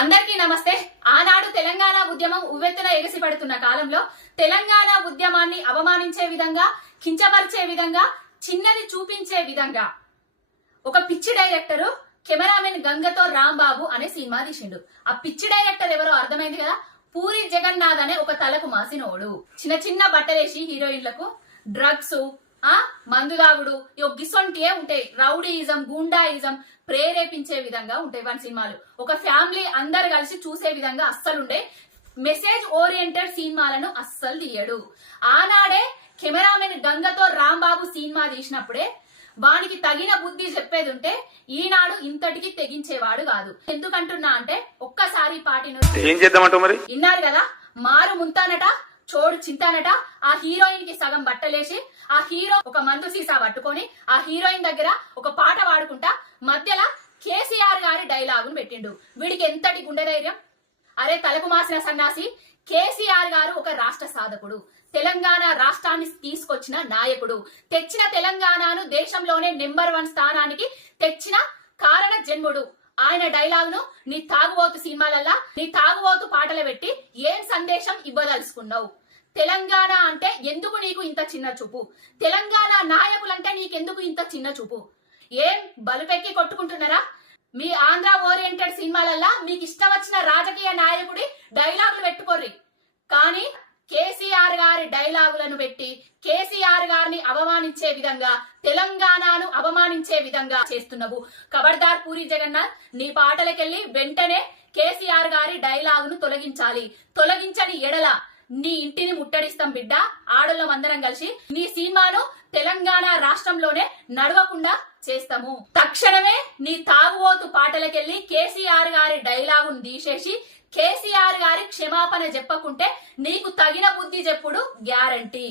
అందరికీ నమస్తే. ఆనాడు తెలంగాణ ఉద్యమం ఉవ్వెత్తున ఎగసిపడుతున్న కాలంలో తెలంగాణ ఉద్యమాన్ని అవమానించే విధంగా, కించపరిచే విధంగా, చిన్నని చూపించే విధంగా ఒక పిచ్చి డైరెక్టర్ కెమెరామెన్ గంగతో రాంబాబు అనే సినిమా తీసిండు. ఆ పిచ్చి డైరెక్టర్ ఎవరో అర్థమైంది కదా. పూరి జగన్నాథ్ అనే ఒక తలకు మాసినోడు. చిన్న చిన్న బట్టలేసి హీరోయిన్లకు డ్రగ్స్, మందు దాగుడు, గిసొంటియే ఉంటాయి. రౌడీయిజం, గూండాయిజం ప్రేరేపించే విధంగా ఉంటాయి వాని సినిమాలు. ఒక ఫ్యామిలీ అందరు కలిసి చూసే విధంగా అస్సలుండే మెసేజ్ ఓరియంటెడ్ సినిమాలను అస్సలు తీయడు. ఆనాడే కెమెరామెన్ గంగతో రాంబాబు సినిమా తీసినప్పుడే వానికి తగిన బుద్ధి చెప్పేది ఉంటే ఈనాడు ఇంతటికి తెగించేవాడు కాదు. ఎందుకంటున్నా అంటే ఒక్కసారి పాటిని ఏం చేద్దామంటావు మరి? విన్నారు కదా, మారు ముంతానట, చోడు చింతానట. ఆ హీరోయిన్ కి సగం బట్టలేసి ఆ హీరో ఒక మందు సీసా పట్టుకొని ఆ హీరోయిన్ దగ్గర ఒక పాట పాడుకుంటా మధ్యలో కేసీఆర్ గారి డైలాగును పెట్టిండు. వీడికి ఎంతటి గుండె ధైర్యం! అరే తలకు మాసిన సన్నాసి, కేసీఆర్ గారు ఒక రాష్ట్ర సాధకుడు, తెలంగాణ రాష్ట్రాన్ని తీసుకొచ్చిన నాయకుడు, తెచ్చిన తెలంగాణను దేశంలోనే నెంబర్ 1 స్థానానికి తెచ్చిన కారణ జన్ముడు. ఆయన డైలాగును నీ తాగుబోతు సినిమాలల్లా, నీ తాగుబోతు పాటలు పెట్టి ఏం సందేశం ఇవ్వదలుచుకున్నావు? తెలంగాణ అంటే ఎందుకు నీకు ఇంత చిన్న చూపు? తెలంగాణ నాయకులంటే నీకెందుకు ఇంత చిన్న చూపు? ఏం బలుపెక్కి కొట్టుకుంటున్నారా? మీ ఆంధ్ర ఓరియంటెడ్ సినిమాలల్లా మీకు ఇష్టం వచ్చిన రాజకీయ నాయకుడి డైలాగులు పెట్టుకోర్రి, కానీ కేసీఆర్ గారి డైలాగులను పెట్టి కేసీఆర్ గారిని అవమానించే విధంగా, తెలంగాణను అవమానించే విధంగా చేస్తున్నావు. ఖబర్దార్ పూరి జగన్నాథ్, నీ పాటలకెళ్లి వెంటనే కేసీఆర్ గారి డైలాగును తొలగించాలి. తొలగించని ఎడల నీ ఇంటిని ముట్టడిస్తాం బిడ్డ. ఆడోళ్ళం అందరం కలిసి నీ సినిమాను తెలంగాణ రాష్ట్రంలోనే నడవకుండా చేస్తాము. తక్షణమే నీ తాగుబోతు పాటలకెళ్లి కేసీఆర్ గారి డైలాగును తీసేసి కేసీఆర్ గారి క్షమాపణ చెప్పకుంటే నీకు తగిన బుద్ధి చెప్పుడు గ్యారంటీ.